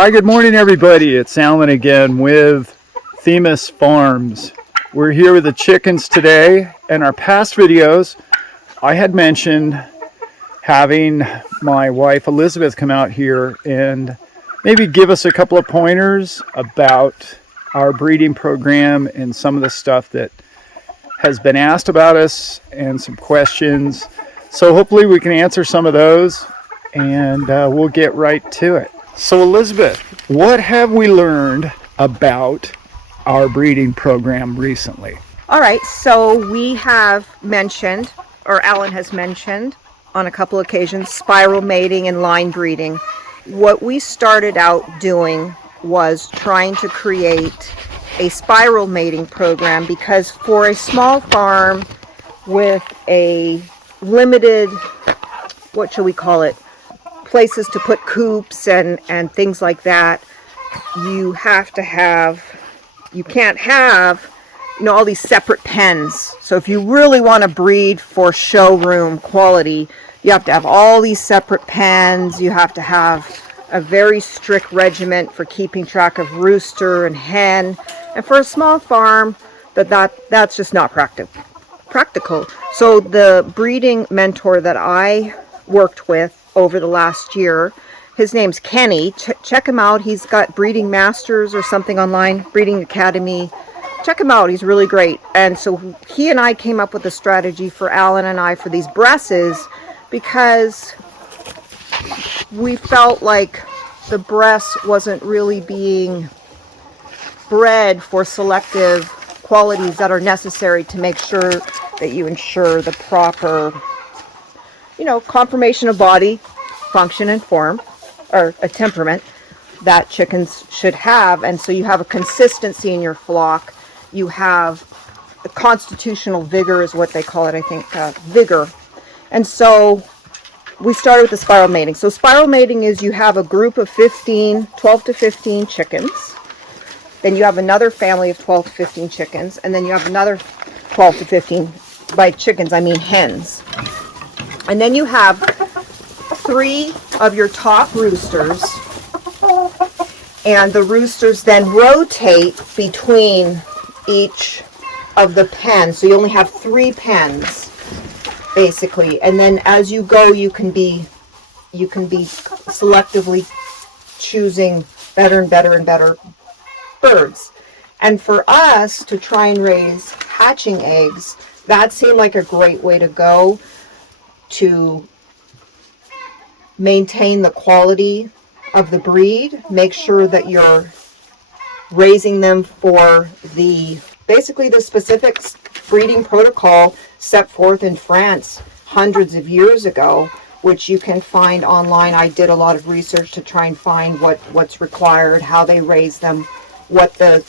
Hi, good morning, everybody. It's Alan again with Themis Farms. We're here with the chickens today. In our past videos, I had mentioned having my wife Elizabeth come out here and maybe give us a couple of pointers about our breeding program and some of the stuff that has been asked about us and some questions. So hopefully we can answer some of those and we'll get right to it. So Elizabeth, what have we learned about our breeding program recently? All right, so we have mentioned, or Alan has mentioned on a couple occasions, spiral mating and line breeding. What we started out doing was trying to create a spiral mating program because for a small farm with a limited, what shall we call it, places to put coops and things like that, you can't have all these separate pens. So if you really want to breed for showroom quality, you have to have all these separate pens. You have to have a very strict regiment for keeping track of rooster and hen. And for a small farm, that's just not practical. So the breeding mentor that I worked with over the last year, his name's Kenny. Check him out. He's got Breeding Masters or something online, Breeding Academy. Check him out. He's really great. And so he and I came up with a strategy for Alan and I for these Bresses because we felt like the Bresse wasn't really being bred for selective qualities that are necessary to make sure that you ensure the proper, conformation of body, function, and form, or a temperament that chickens should have. And so you have a consistency in your flock. You have the constitutional vigor is what they call it, I think, vigor. And so we started with the spiral mating. So spiral mating is you have a group of 12 to 15 chickens. Then you have another family of 12 to 15 chickens. And then you have another 12 to 15, by chickens I mean hens. And then you have 3 of your top roosters. And the roosters then rotate between each of the pens. So you only have 3 pens, basically. And then as you go, you can be selectively choosing better and better and better birds. And for us to try and raise hatching eggs, that seemed like a great way to go to maintain the quality of the breed, make sure that you're raising them for basically the specific breeding protocol set forth in France hundreds of years ago, which you can find online. I did a lot of research to try and find what's required, how they raise them, in the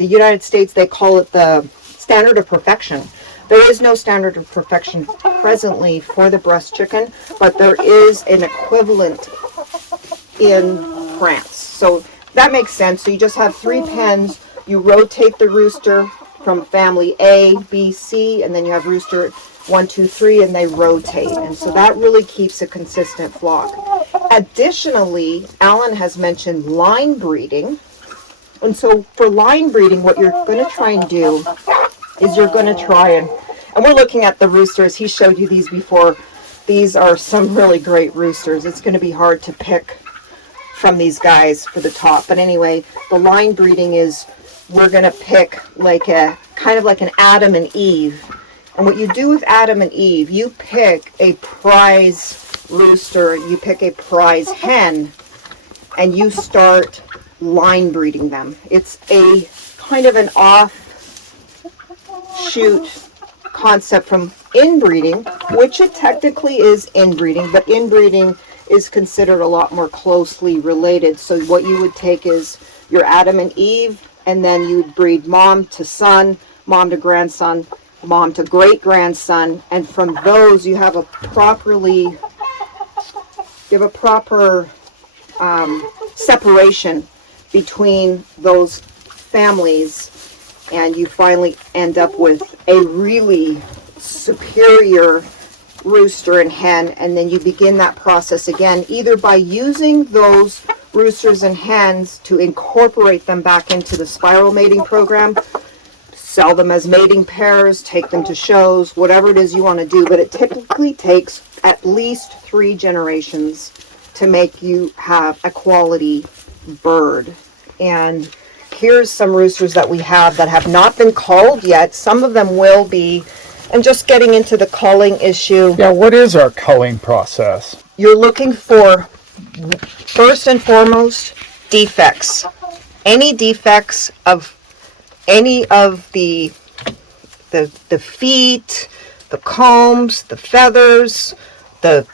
United States, they call it the standard of perfection. There is no standard of perfection presently for the Bresse chicken, but there is an equivalent in France. So that makes sense. So you just have 3 pens. You rotate the rooster from family A, B, C, and then you have rooster 1, 2, 3, and they rotate. And so that really keeps a consistent flock. Additionally, Alan has mentioned line breeding. And so for line breeding, what you're going to try and do is you're going to try and we're looking at the roosters. He showed you these before. These are some really great roosters. It's going to be hard to pick from these guys for the top. But anyway, the line breeding is we're going to pick kind of like an Adam and Eve. And what you do with Adam and Eve, you pick a prize rooster, you pick a prize hen, and you start line breeding them. It's a kind of an offshoot concept from inbreeding, which it technically is inbreeding, but inbreeding is considered a lot more closely related. So what you would take is your Adam and Eve, and then you would breed mom to son, mom to grandson, mom to great-grandson, and from those you have a proper separation between those families, and you finally end up with a really superior rooster and hen, and then you begin that process again, either by using those roosters and hens to incorporate them back into the spiral mating program, sell them as mating pairs, take them to shows, whatever it is you want to do, but it typically takes at least 3 generations to make you have a quality bird. And here's some roosters that we have that have not been culled yet. Some of them will be. And just getting into the culling issue. Yeah, what is our culling process? You're looking for, first and foremost, defects. Any defects of any of the feet, the combs, the feathers, the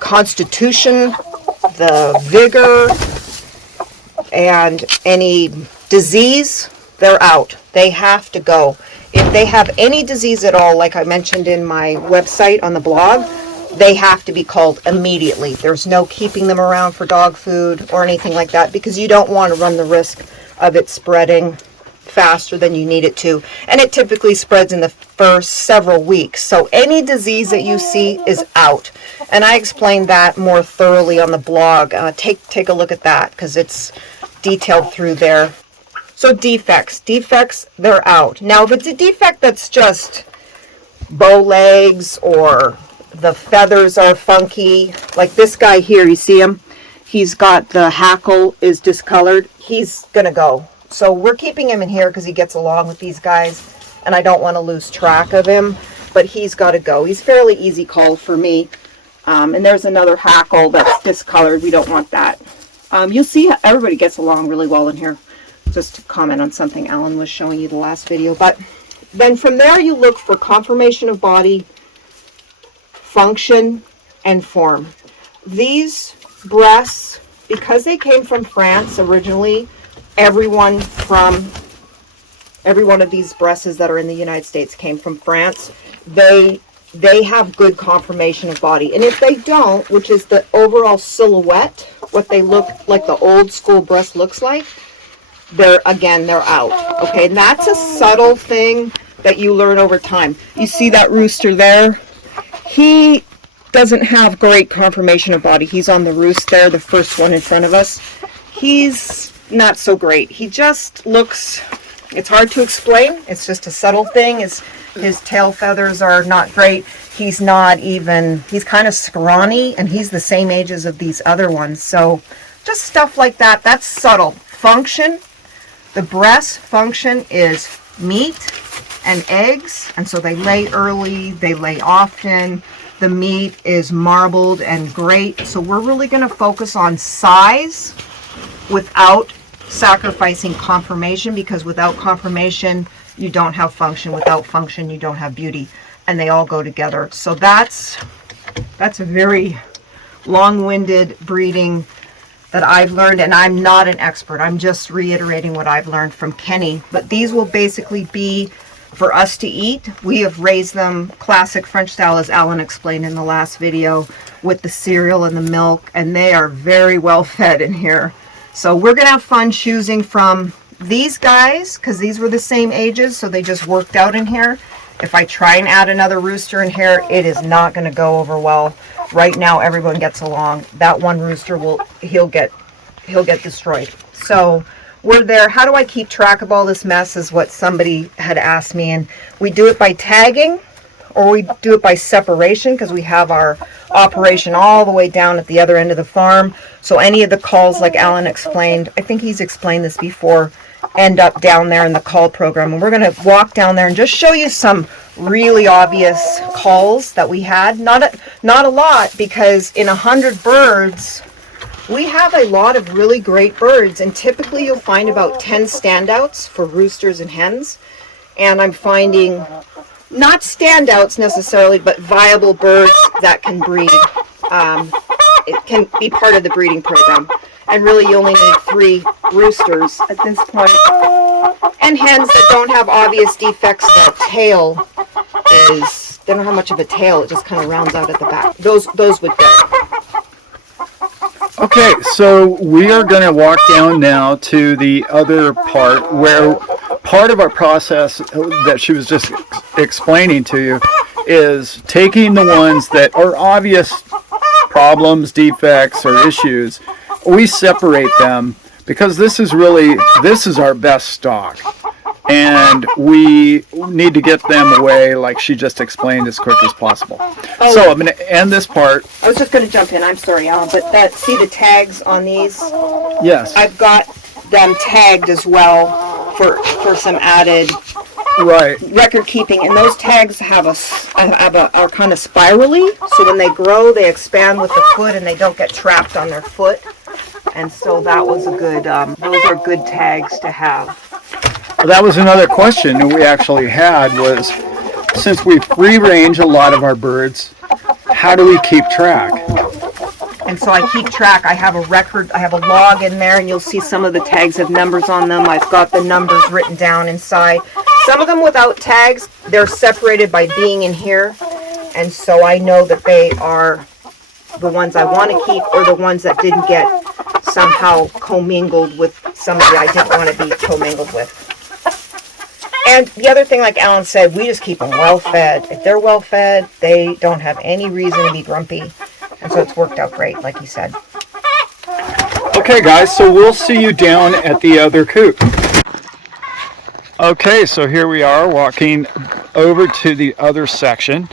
constitution, the vigor, and any disease, they're out. They have to go. If they have any disease at all, like I mentioned in my website on the blog, they have to be culled immediately. There's no keeping them around for dog food or anything like that, because you don't want to run the risk of it spreading faster than you need it to. And it typically spreads in the first several weeks. So any disease that you see is out. And I explained that more thoroughly on the blog. Take a look at that, because it's detailed through there. So defects, they're out. Now, if it's a defect that's just bow legs or the feathers are funky, like this guy here, you see him? He's got the hackle is discolored. He's gonna go. So we're keeping him in here because he gets along with these guys, and I don't want to lose track of him, but he's got to go. He's fairly easy cull for me. And there's another hackle that's discolored. We don't want that. You'll see everybody gets along really well in here. Just to comment on something Alan was showing you the last video. But then from there you look for conformation of body, function, and form. These Bresse, because they came from France originally, every one of these Bresses that are in the United States came from France. They have good conformation of body. And if they don't, which is the overall silhouette, what they look like, the old school Bresse looks like, they're out. Okay, and that's a subtle thing that you learn over time. You see that rooster there? He doesn't have great conformation of body. He's on the roost there, the first one in front of us. He's not so great. He just looks, it's hard to explain. It's just a subtle thing. His tail feathers are not great. He's kind of scrawny, and he's the same age as of these other ones. So just stuff like that. That's subtle. Function. The Bresse function is meat and eggs, and so they lay early, they lay often. The meat is marbled and great. So we're really going to focus on size without sacrificing conformation, because without conformation, you don't have function. Without function, you don't have beauty, and they all go together. So that's a very long-winded breeding that I've learned, and I'm not an expert. I'm just reiterating what I've learned from Kenny. But these will basically be for us to eat. We have raised them classic French style, as Alan explained in the last video, with the cereal and the milk, and they are very well fed in here. So we're going to have fun choosing from these guys, because these were the same ages, so they just worked out in here. If I try and add another rooster in here, it is not going to go over well. Right now, everyone gets along. That one rooster he'll get destroyed. So we're there. How do I keep track of all this mess is what somebody had asked me, and we do it by tagging, or we do it by separation, because we have our operation all the way down at the other end of the farm. So any of the calls, like Alan explained, I think he's explained this before, end up down there in the call program. And we're going to walk down there and just show you some really obvious calls that we had. Not a lot, because in 100 birds, we have a lot of really great birds. And typically you'll find about 10 standouts for roosters and hens. And I'm finding not standouts necessarily, but viable birds that can breed. It can be part of the breeding program. And really you only need 3 roosters at this point. And hens that don't have obvious defects. The tail they don't have much of a tail. It just kind of rounds out at the back. Those would go. Okay, so we are going to walk down now to the other part, where part of our process that she was just explaining to you is taking the ones that are obvious problems, defects, or issues. We separate them because this is our best stock. And we need to get them away, like she just explained, as quick as possible. Oh. So I'm going to end this part. I was just going to jump in. I'm sorry, Alan, but see the tags on these? Yes. I've got them tagged as well for some added record keeping. And those tags are kind of spirally, so when they grow, they expand with the foot and they don't get trapped on their foot. And so that was a good. Those are good tags to have. That was another question that we actually had was, since we free range a lot of our birds, how do we keep track? And so I keep track. I have a record, I have a log in there, and you'll see some of the tags have numbers on them. I've got the numbers written down inside. Some of them without tags, they're separated by being in here. And so I know that they are the ones I want to keep or the ones that didn't get somehow commingled with somebody I didn't want to be commingled with. And the other thing, like Alan said, we just keep them well fed. If they're well fed, they don't have any reason to be grumpy. And so it's worked out great, like he said. Okay, guys, so we'll see you down at the other coop. Okay, so here we are walking over to the other section,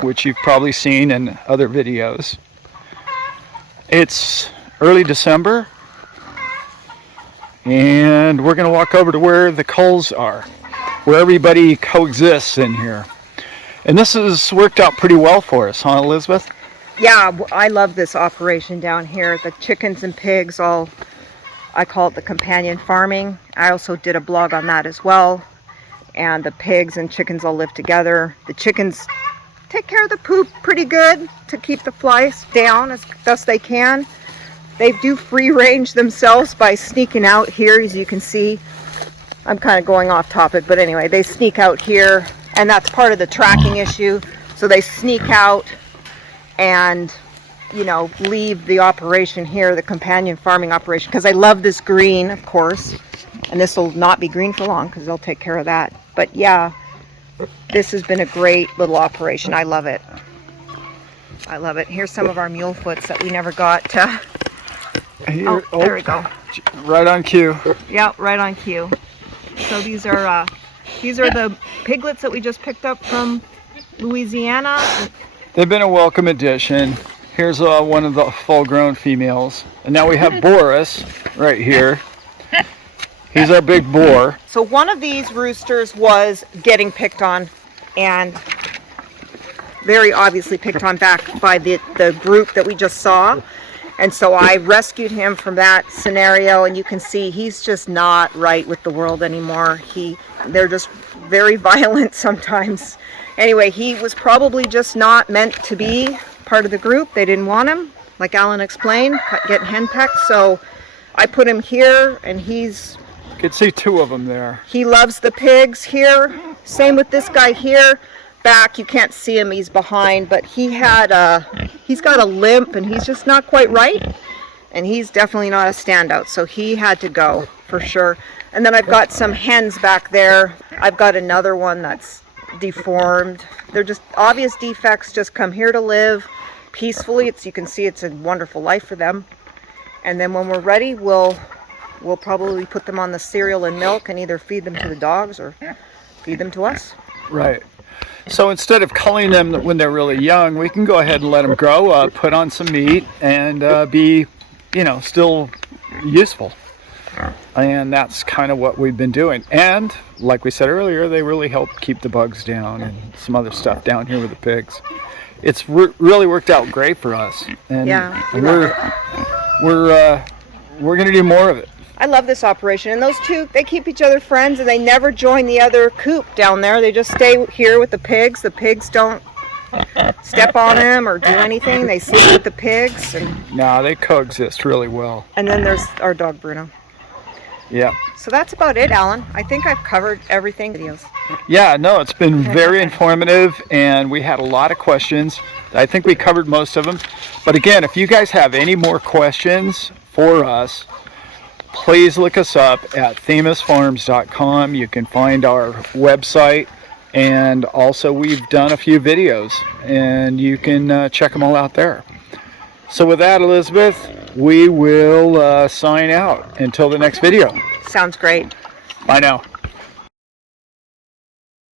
which you've probably seen in other videos. It's early December, and we're going to walk over to where the culls are, where everybody coexists in here. And this has worked out pretty well for us, huh, Elizabeth? Yeah, I love this operation down here. The chickens and pigs, I call it the companion farming. I also did a blog on that as well. And the pigs and chickens all live together. The chickens take care of the poop pretty good to keep the flies down as best they can. They do free range themselves by sneaking out here, as you can see. I'm kind of going off topic, but anyway, they sneak out here, and that's part of the tracking issue. So they sneak out and, you know, leave the operation here, the companion farming operation, because I love this green, of course, and this will not be green for long because they'll take care of that. But yeah, this has been a great little operation. I love it. I love it. Here's some of our mule foots that we never got to. Here, there we go. Right on cue. Yeah, right on cue. So these are the piglets that we just picked up from Louisiana. They've been a welcome addition. Here's one of the full-grown females, and now we have Boris right here. He's our big boar. So one of these roosters was getting picked on, and very obviously picked on back by the group that we just saw. And so I rescued him from that scenario, and you can see he's just not right with the world anymore. They're just very violent sometimes. Anyway, he was probably just not meant to be part of the group. They didn't want him, like Alan explained, getting henpecked. So I put him here, and you could see two of them there. He loves the pigs here. Same with this guy here. Back, you can't see him, he's behind, but he's got a limp and he's just not quite right, and he's definitely not a standout, so he had to go for sure. And then I've got some hens back there. I've got another one that's deformed. They're just obvious defects, just come here to live peacefully. You can see it's a wonderful life for them. And then when we're ready, we'll probably put them on the cereal and milk and either feed them to the dogs or feed them to us. Right. So instead of culling them when they're really young, we can go ahead and let them grow up, put on some meat, and be, still useful. And that's kind of what we've been doing. And like we said earlier, they really help keep the bugs down and some other stuff down here with the pigs. It's really worked out great for us. And yeah, we're going to do more of it. I love this operation, and those two, they keep each other friends, and they never join the other coop down there. They just stay here with the pigs. The pigs don't step on them or do anything. They sleep with the pigs. No, they coexist really well. And then there's our dog Bruno. Yeah. So that's about it, Alan. I think I've covered everything. Videos. Yeah, no, it's been very informative, and we had a lot of questions. I think we covered most of them. But again, if you guys have any more questions for us, please look us up at themisfarms.com. You can find our website And also we've done a few videos, and you can check them all out there. So with that, Elizabeth, we will sign out until the next video. Sounds great. Bye now.